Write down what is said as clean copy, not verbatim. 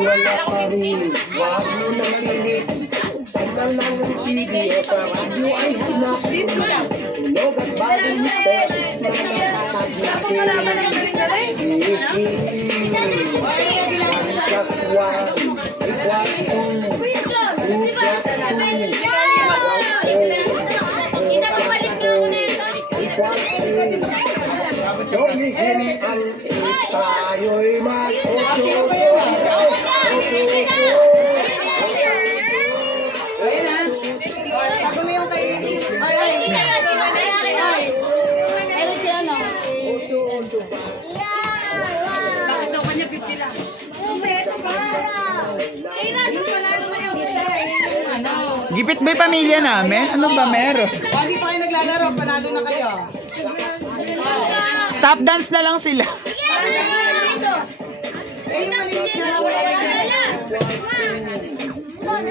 Wala pa rin, wag mo nang pilit. Buksan na lang ang TV o sa radyo ay hanap. Tunog at bagong step na nakakagising. Just one, equals two. Two plus two equals three. Doblihin ang eight, tayo'y mag-ocho-ocho. Gipit ba yung pamilya namin? Ano ba meron? Hindi pa kayo naglalaro, panado na kayo. Stop dance na lang sila. One,